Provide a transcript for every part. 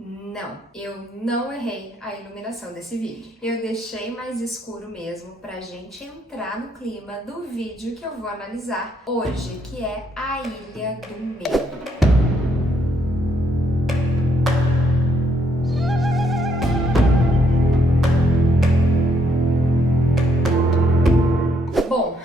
Não, eu não errei a iluminação desse vídeo. Eu deixei mais escuro mesmo pra gente entrar no clima do vídeo que eu vou analisar hoje, que é A Ilha do Medo. Bom,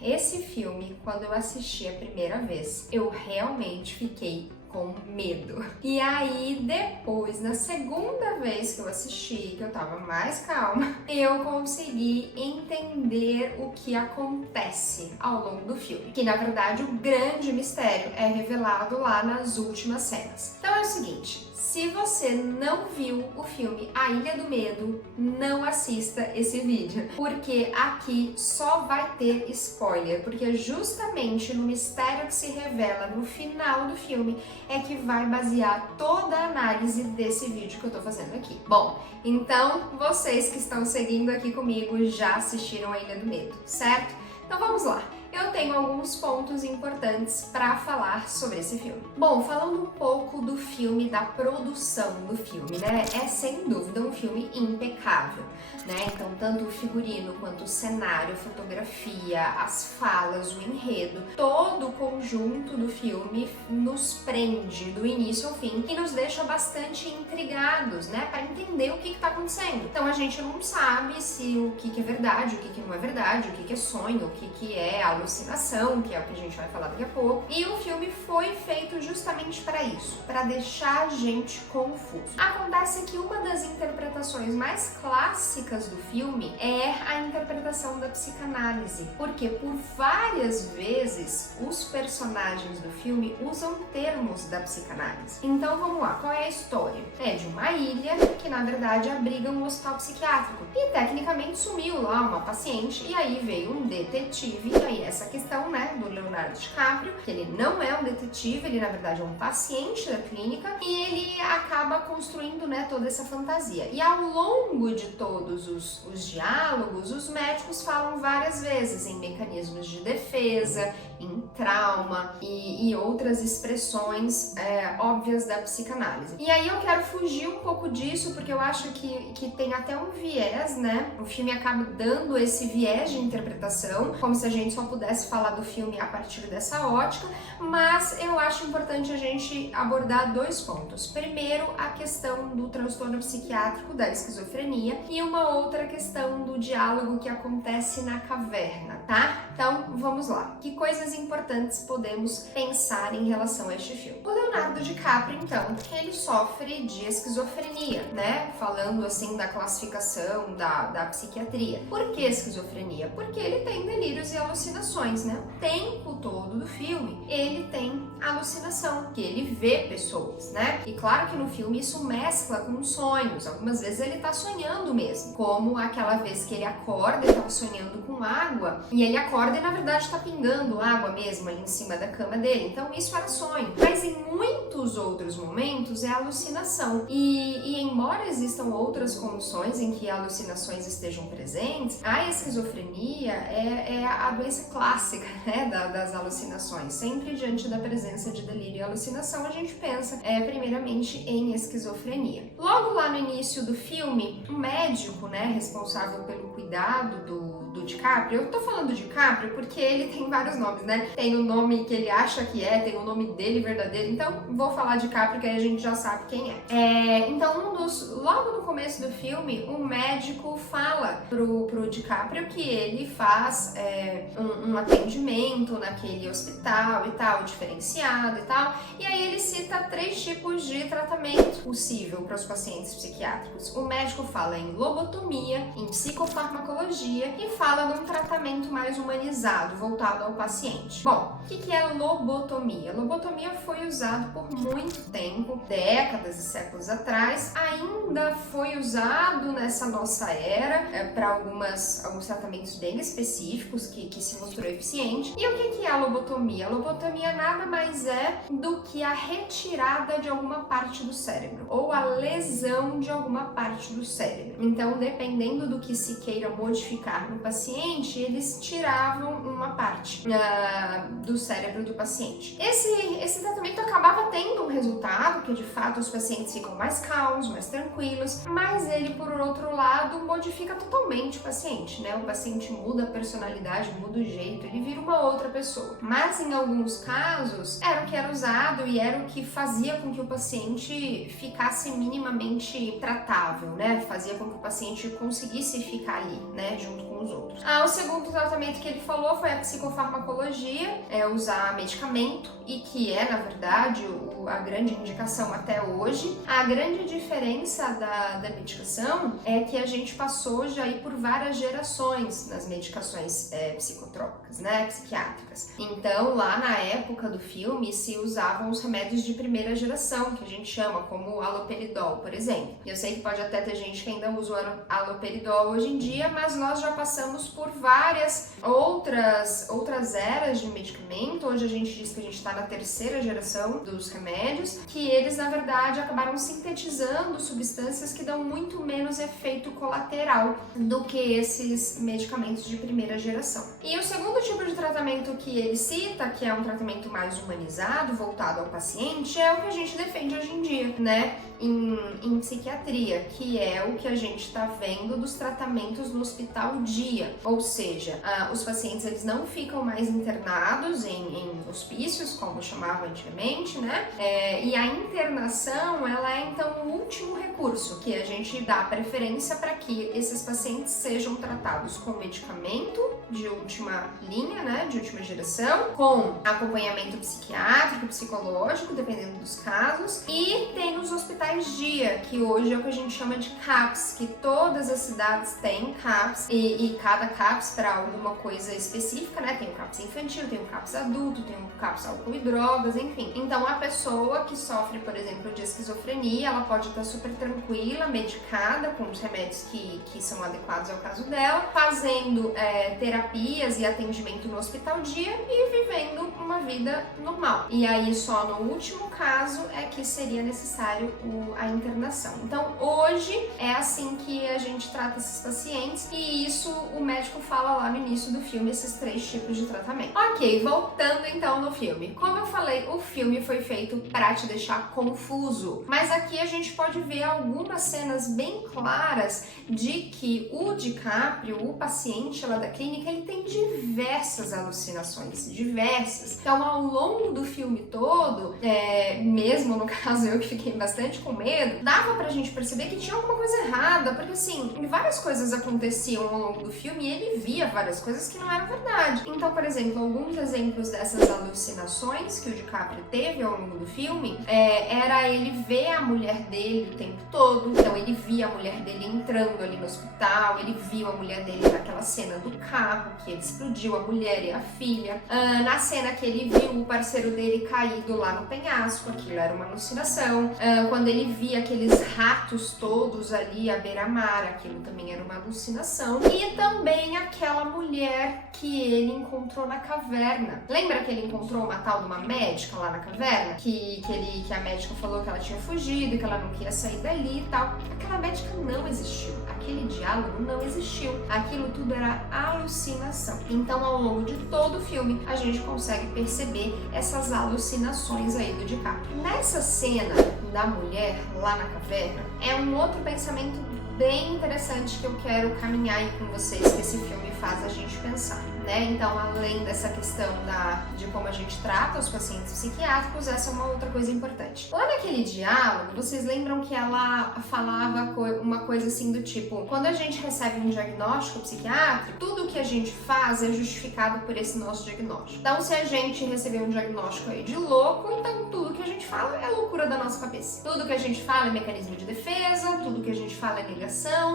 esse filme, quando eu assisti a primeira vez, eu realmente fiquei com medo. E aí, depois, na segunda vez que eu assisti, que eu tava mais calma, eu consegui entender o que acontece ao longo do filme. Que, na verdade, o grande mistério é revelado lá nas últimas cenas. Então é o seguinte, se você não viu o filme A Ilha do Medo, não assista esse vídeo, porque aqui só vai ter spoiler, porque justamente no mistério que se revela no final do filme é que vai basear toda a análise desse vídeo que eu tô fazendo aqui. Bom, então vocês que estão seguindo aqui comigo já assistiram A Ilha do Medo, certo? Então vamos lá. Eu tenho alguns pontos importantes para falar sobre esse filme. Bom, falando um pouco do filme, da produção do filme, né? É sem dúvida um filme impecável, né? Então, tanto o figurino quanto o cenário, a fotografia, as falas, o enredo, todo o conjunto do filme nos prende do início ao fim e nos deixa bastante intrigados, né? Para entender o que está acontecendo. Então, a gente não sabe se o que é verdade, o que não é verdade, o que é sonho, o que é alucinação, que é o que a gente vai falar daqui a pouco. E o filme foi feito justamente para isso, para deixar a gente confuso. Acontece que uma das interpretações mais clássicas do filme é a interpretação da psicanálise, porque por várias vezes os personagens do filme usam termos da psicanálise. Então vamos lá, qual é a história? É de uma ilha que na verdade abriga um hospital psiquiátrico e tecnicamente sumiu lá uma paciente e aí veio um detetive, e aí essa questão, né, do Leonardo DiCaprio, que ele não é um detetive, ele na verdade é um paciente da clínica e ele acaba construindo, né, toda essa fantasia. E ao longo de todos os diálogos, os médicos falam várias vezes em mecanismos de defesa, em trauma e outras expressões óbvias da psicanálise. E aí eu quero fugir um pouco disso porque eu acho que tem até um viés, né? O filme acaba dando esse viés de interpretação, como se a gente só pudesse falar do filme a partir dessa ótica, mas eu acho importante a gente abordar dois pontos. Primeiro, a questão do transtorno psiquiátrico, da esquizofrenia, e uma outra questão do diálogo que acontece na caverna, tá? Então, vamos lá. Que coisas importantes podemos pensar em relação a este filme? O Leonardo DiCaprio, então, ele sofre de esquizofrenia, né? Falando assim da classificação da psiquiatria. Por que esquizofrenia? Porque ele tem delírios e alucinações, né? O tempo todo do filme, ele tem alucinação, que ele vê pessoas, né? E claro que no filme isso mescla com sonhos. Algumas vezes ele tá sonhando mesmo, como aquela vez que ele acorda, ele tava sonhando com água, e ele acorda e na verdade tá pingando água mesmo ali em cima da cama dele. Então isso era sonho. Mas em muitos outros momentos é alucinação. E embora existam outras condições em que alucinações estejam presentes, a esquizofrenia é a doença clássica, né, das alucinações. Sempre diante da presença de delírio e alucinação, a gente pensa primeiramente em esquizofrenia. Logo lá no início do filme, um médico, né, responsável pelo cuidado do DiCaprio, eu tô falando DiCaprio porque ele tem vários nomes, né? Tem o nome que ele acha que tem o nome dele verdadeiro, então vou falar DiCaprio que aí a gente já sabe quem é. Então, logo no começo do filme, um médico fala pro DiCaprio que ele faz um atendimento naquele hospital e tal, diferenciado e tal, e aí ele cita 3 tipos de tratamento possível para os pacientes psiquiátricos. O médico fala em lobotomia, em psicofarmacologia e fala num tratamento mais humanizado, voltado ao paciente. Bom, o que é lobotomia? Lobotomia foi usado por muito tempo, décadas e séculos atrás, ainda foi usado nessa nossa era para alguns tratamentos bem específicos que se mostrou eficiente. E o que é a lobotomia? A lobotomia nada mais é do que a retirada de alguma parte do cérebro. cérebro, ou a lesão de alguma parte do cérebro. Então, dependendo do que se queira modificar no paciente, eles tiravam uma parte do cérebro do paciente. Esse tratamento acabava tendo um resultado, que de fato os pacientes ficam mais calmos, mais tranquilos, mas ele, por outro lado, modifica totalmente o paciente, né? O paciente muda a personalidade, muda o jeito, ele vira uma outra pessoa. Mas em alguns casos, era o que era usado e era o que fazia com que o paciente ficasse minimamente tratável, né? Fazia com que o paciente conseguisse ficar ali, né? Junto com os outros. O segundo tratamento que ele falou foi a psicofarmacologia, usar medicamento, e que é, na verdade, a grande indicação até hoje. A grande diferença da medicação é que a gente passou já aí por várias gerações nas medicações psicotrópicas, né, psiquiátricas. Então, lá na época do filme, se usavam os remédios de primeira geração, que a gente chama, como o haloperidol, por exemplo. Eu sei que pode até ter gente que ainda usa o haloperidol hoje em dia, mas nós já passamos por várias outras eras de medicamento. Hoje a gente diz que a gente está na terceira geração dos remédios, que eles, na verdade, acabaram sintetizando substâncias que dão muito menos efeito colateral do que esses medicamentos de primeira geração. E o segundo tipo de tratamento que ele cita, que é um tratamento mais humanizado, voltado ao paciente, é o que a gente defende hoje em dia, né? Em psiquiatria, que é o que a gente está vendo dos tratamentos no hospital dia, ou seja, os pacientes eles não ficam mais internados em hospícios, como chamava antigamente, né? E a internação, ela é então o último recurso, que a gente dá preferência para que esses pacientes sejam tratados com medicamento de última linha, né? De última geração, com acompanhamento psiquiátrico, psicológico, dependendo dos casos, e tem nos hospitais dia, que hoje é o que a gente chama de CAPS, que todas as cidades têm CAPS, e cada CAPS para alguma coisa específica, né? Tem o CAPS infantil, tem o CAPS adulto, tem o CAPS álcool e drogas, enfim. Então a pessoa que sofre, por exemplo, de esquizofrenia, ela pode estar super tranquila, medicada, com os remédios que são adequados ao caso dela, fazendo terapias e atendimento no hospital dia e vivendo uma vida normal. E aí só no último caso é que seria necessário a internação. Então hoje é assim que a gente trata esses pacientes, e isso o médico fala lá no início do filme, esses 3 tipos de tratamento. Ok, voltando então no filme. Como eu falei, o filme foi feito para te deixar confuso, mas aqui a gente pode ver algumas cenas bem claras de que o DiCaprio, o paciente lá da clínica, ele tem diversas alucinações, diversas. Então ao longo do filme todo, mesmo no caso eu que fiquei bastante com medo, dava pra gente perceber que tinha alguma coisa errada, porque assim, várias coisas aconteciam ao longo do filme e ele via várias coisas que não eram verdade. Então, por exemplo, alguns exemplos dessas alucinações que o DiCaprio teve ao longo do filme, era ele ver a mulher dele o tempo todo. Então ele via a mulher dele entrando ali no hospital, ele viu a mulher dele naquela cena do carro, que ele explodiu a mulher e a filha. Na cena que ele viu o parceiro dele caído lá no penhasco, aquilo era uma alucinação. Quando ele via aqueles ratos todos ali à beira-mar, aquilo também era uma alucinação. E também aquela mulher que ele encontrou na caverna. Lembra que ele encontrou uma tal de uma médica lá na caverna? Que a médica falou que ela tinha fugido, que ela não queria sair dali e tal. Aquela médica não existiu. Aquele diálogo não existiu. Aquilo tudo era alucinação. Então, ao longo de todo o filme, a gente consegue perceber essas alucinações aí do DiCaprio. Nessa cena da mulher lá na caverna, é um outro pensamento bem interessante que eu quero caminhar aí com vocês, que esse filme faz a gente pensar, né? Então, além dessa questão de como a gente trata os pacientes psiquiátricos, essa é uma outra coisa importante. Lá naquele diálogo, vocês lembram que ela falava uma coisa assim do tipo: quando a gente recebe um diagnóstico psiquiátrico, tudo que a gente faz é justificado por esse nosso diagnóstico. Então, se a gente receber um diagnóstico aí de louco, então tudo que a gente fala é loucura da nossa cabeça. Tudo que a gente fala é mecanismo de defesa, tudo que a gente fala é negação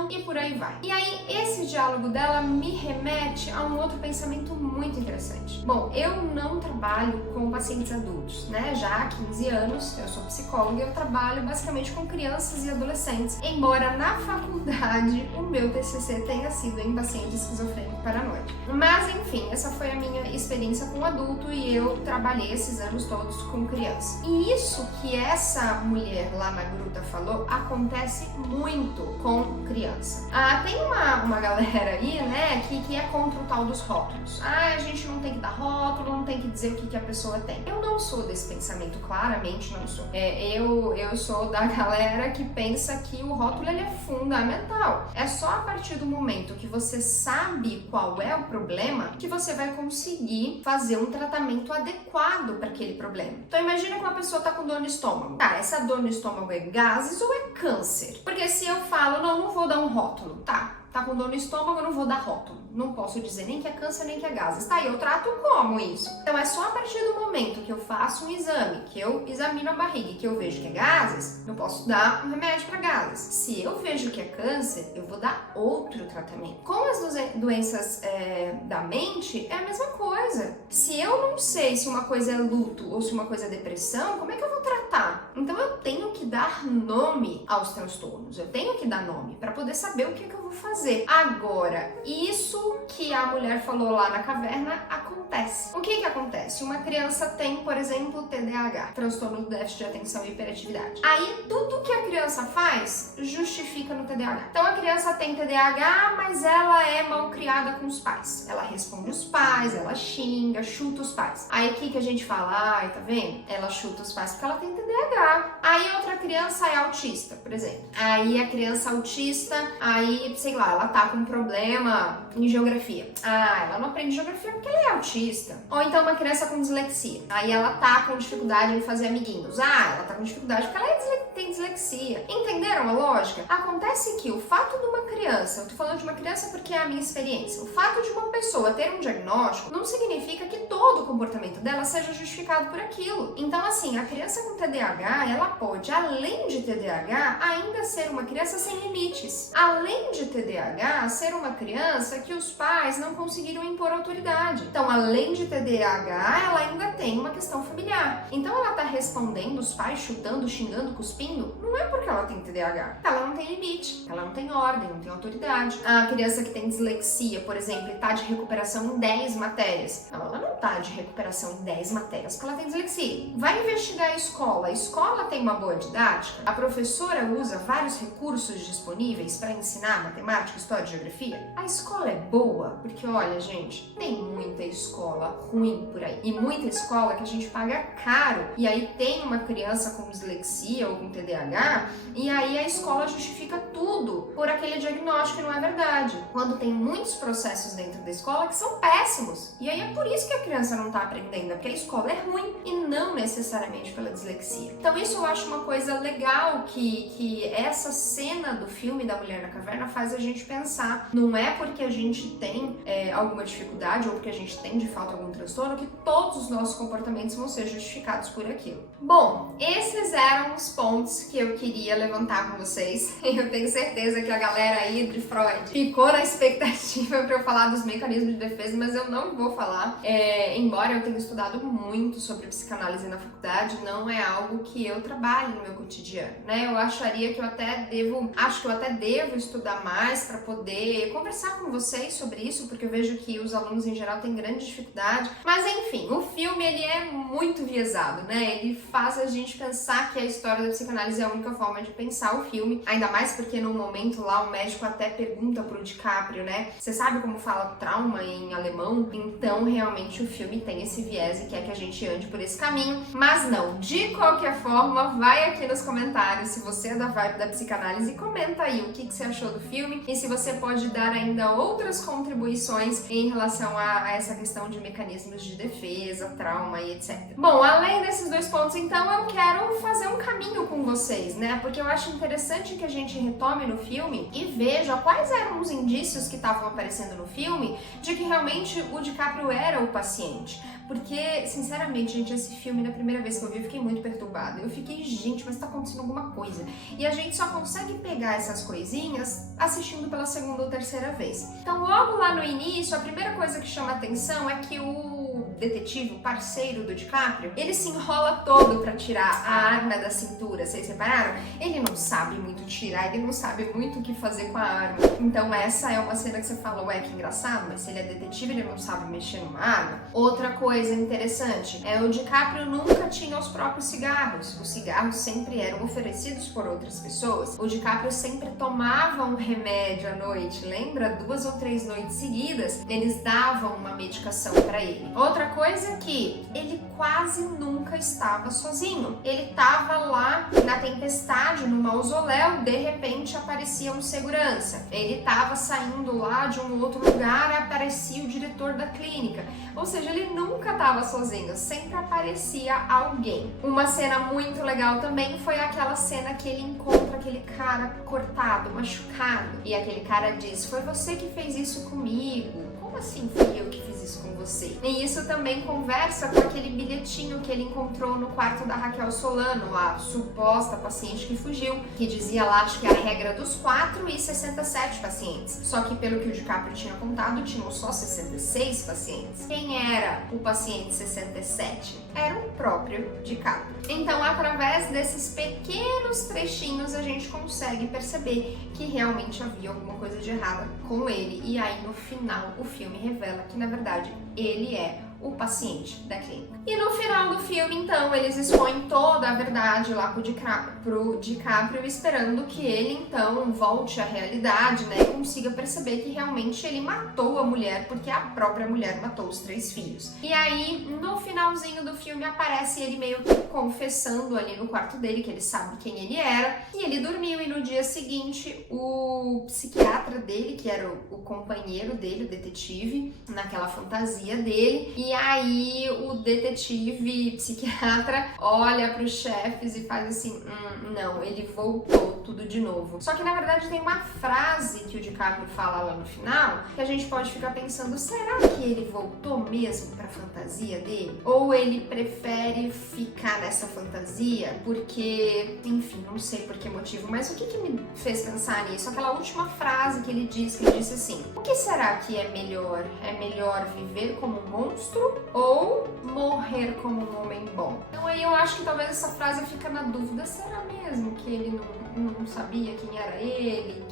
e por aí vai. E aí, esse diálogo dela me remete a um outro pensamento pensamento muito interessante. Bom, eu não trabalho com pacientes adultos, né? Já há 15 anos, eu sou psicóloga e eu trabalho basicamente com crianças e adolescentes, embora na faculdade o meu TCC tenha sido em paciente esquizofrênico paranoico. Mas enfim, essa foi a minha experiência com adulto e eu trabalhei esses anos todos com criança. E isso que essa mulher lá na gruta falou acontece muito com criança. Tem uma galera aí, né, que é contra o tal dos rótulos. A gente não tem que dar rótulo, não tem que dizer o que a pessoa tem. Eu não sou desse pensamento, claramente não sou. Eu sou da galera que pensa que o rótulo ele é fundamental. É só a partir do momento que você sabe qual é o problema que você vai conseguir fazer um tratamento adequado para aquele problema. Então imagina que uma pessoa tá com dor no estômago. Tá, essa dor no estômago é gases ou é câncer? Porque se eu falo, não vou dar um rótulo, tá com dor no estômago, eu não vou dar rótulo. Não posso dizer nem que é câncer, nem que é gases. Tá, e eu trato como isso? Então é só a partir do momento que eu faço um exame, que eu examino a barriga e que eu vejo que é gases, eu posso dar um remédio para gases. Se eu vejo que é câncer, eu vou dar outro tratamento. Com as doenças da mente, é a mesma coisa. Se eu não sei se uma coisa é luto ou se uma coisa é depressão, como é que eu vou tratar? Então eu tenho que dar nome aos transtornos. Eu tenho que dar nome para poder saber o que eu vou fazer. Agora, isso que a mulher falou lá na caverna acontece. O que acontece? Uma criança tem, por exemplo, TDAH, transtorno do déficit de atenção e hiperatividade. Aí, tudo que a criança faz justifica no TDAH. Então, a criança tem TDAH, mas ela é mal criada com os pais. Ela responde os pais, ela xinga, chuta os pais. Aí, o que a gente fala? Ai, tá vendo? Ela chuta os pais porque ela tem TDAH. Aí, outra criança é autista, por exemplo. Aí, a criança autista, aí, sei lá, ela tá com um problema em geografia. Ela não aprende geografia porque ela é autista. Ou então uma criança com dislexia. Aí ela tá com dificuldade em fazer amiguinhos. Ela tá com dificuldade porque ela tem dislexia. Entenderam a lógica? Acontece que o fato de uma criança, eu tô falando de uma criança porque é a minha experiência, o fato de uma pessoa ter um diagnóstico não significa que todo o comportamento dela seja justificado por aquilo. Então, assim, a criança com TDAH, ela pode, além de TDAH, ainda ser uma criança sem limites. Além de TDAH, ser uma criança que os pais não conseguiram impor autoridade. Então, além de TDAH, ela ainda tem uma questão familiar. Então, ela tá respondendo os pais chutando, xingando, cuspindo, não é porque ela tem TDAH. Ela não tem limite, ela não tem ordem, não tem autoridade. A criança que tem dislexia, por exemplo, e tá de recuperação em 10 matérias. Não, ela não tá de recuperação em 10 matérias porque ela tem dislexia. Vai investigar a escola. A escola tem uma boa didática? A professora usa vários recursos disponíveis para ensinar matemática, história e geografia? A escola é boa? Porque, olha, gente, tem muita escola ruim por aí. E muita escola que a gente paga caro. E aí tem uma criança com dislexia ou com TDAH, e aí a escola justifica tudo por aquele diagnóstico que não é verdade. Quando tem muitos processos dentro da escola que são péssimos. E aí é por isso que a criança não tá aprendendo, porque a escola é ruim e não necessariamente pela dislexia. Então isso eu acho uma coisa legal que essa cena do filme da Mulher na Caverna faz a gente pensar. Não é porque a gente tem alguma dificuldade ou porque a gente tem de fato algum transtorno que todos os nossos comportamentos vão ser justificados por aquilo. Bom, esses eram os pontos que eu queria levantar com vocês. Eu tenho certeza que a galera aí de Freud ficou na expectativa para eu falar dos mecanismos de defesa, mas eu não vou falar. Embora eu tenha estudado muito sobre psicanálise na faculdade, não é algo que eu trabalho no meu cotidiano, né? Eu acharia que eu até devo estudar mais para poder conversar com vocês sobre isso, porque eu vejo que os alunos em geral têm grande dificuldade. Mas enfim, o filme ele é muito viesado, né? Ele faz a gente pensar que a história da psicanálise é a única forma de pensar o filme, ainda mais porque no momento lá o médico até pergunta pro DiCaprio, né? Você sabe como fala trauma em alemão? Então realmente o filme tem esse viés e quer que a gente ande por esse caminho, mas não. De qualquer forma, vai aqui nos comentários se você é da vibe da psicanálise, comenta aí o que você achou do filme e se você pode dar ainda outras contribuições em relação a essa questão de mecanismos de defesa, trauma e etc. Bom, além desses dois pontos, então, eu quero fazer um caminho com vocês, né? Porque eu acho interessante que a gente retome no filme e veja quais eram os indícios que estavam aparecendo no filme de que realmente o DiCaprio era o paciente. Porque, sinceramente, gente, esse filme, na primeira vez que eu vi, eu fiquei muito perturbada. Eu fiquei, gente, mas tá acontecendo alguma coisa. E a gente só consegue pegar essas coisinhas assistindo pela segunda ou terceira vez. Então, logo lá no início, a primeira coisa que chama atenção é que o detetive, o parceiro do DiCaprio, ele se enrola todo pra tirar a arma da cintura, vocês repararam? Ele não sabe muito tirar, ele não sabe muito o que fazer com a arma. Então essa é uma cena que você fala, ué, que engraçado, mas se ele é detetive, ele não sabe mexer numa arma. Outra coisa interessante, o DiCaprio nunca tinha os próprios cigarros. Os cigarros sempre eram oferecidos por outras pessoas. O DiCaprio sempre tomava um remédio à noite, lembra? 2 ou 3 noites seguidas, eles davam uma medicação pra ele. Outra coisa é que ele quase nunca estava sozinho. Ele estava lá na tempestade, no mausoléu, de repente aparecia um segurança. Ele estava saindo lá de um outro lugar e aparecia o diretor da clínica. Ou seja, ele nunca estava sozinho, sempre aparecia alguém. Uma cena muito legal também foi aquela cena que ele encontra aquele cara cortado, machucado. E aquele cara diz, foi você que fez isso comigo. Como assim fui eu que fiz isso com você? E isso também conversa com aquele bilhetinho que ele encontrou no quarto da Raquel Solano, a suposta paciente que fugiu, que dizia lá, acho que a regra dos 4 e 67 pacientes. Só que pelo que o DiCaprio tinha contado, tinham só 66 pacientes. Quem era o paciente 67? Era o próprio DiCaprio. Então, através desses pequenos trechinhos, a gente consegue perceber que realmente havia alguma coisa de errada com ele. E aí, no final, o filme revela que, na verdade, ele é o paciente da clínica. E no final do filme, então, eles expõem toda a verdade lá pro DiCaprio, esperando que ele, então, volte à realidade, né, e consiga perceber que realmente ele matou a mulher, porque a própria mulher matou os 3 filhos. E aí, no finalzinho do filme, aparece ele meio que confessando ali no quarto dele, que ele sabe quem ele era, e ele dormiu, e no dia seguinte, o psiquiatra dele, que era o companheiro dele, o detetive, naquela fantasia dele, e aí o detetive psiquiatra olha para os chefes e faz assim, não, ele voltou tudo de novo. Só que na verdade tem uma frase que o DiCaprio fala lá no final, que a gente pode ficar pensando, será que ele voltou mesmo para a fantasia dele? Ou ele prefere ficar nessa fantasia porque, enfim, não sei por que motivo, mas o que me fez pensar nisso? Aquela última frase que ele disse assim, o que será que é melhor? É melhor viver como um monstro ou morrer como um homem bom? Então aí eu acho que talvez essa frase fica na dúvida, será mesmo que ele não sabia quem era ele?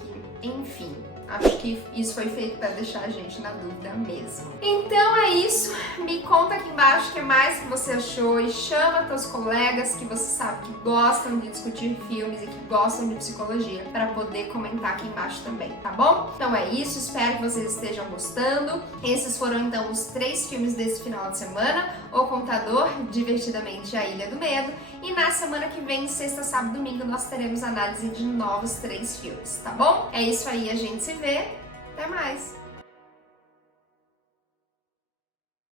Enfim, acho que isso foi feito para deixar a gente na dúvida mesmo. Então é isso, me conta aqui embaixo o que mais que você achou e chama teus colegas que você sabe que gostam de discutir filmes e que gostam de psicologia para poder comentar aqui embaixo também, tá bom? Então é isso, espero que vocês estejam gostando. Esses foram então os 3 filmes desse final de semana, O Contador, Divertidamente A Ilha do Medo, e na semana que vem, sexta, sábado e domingo, nós teremos análise de novos 3 filmes, tá bom? É isso aí, a gente se vê, até mais!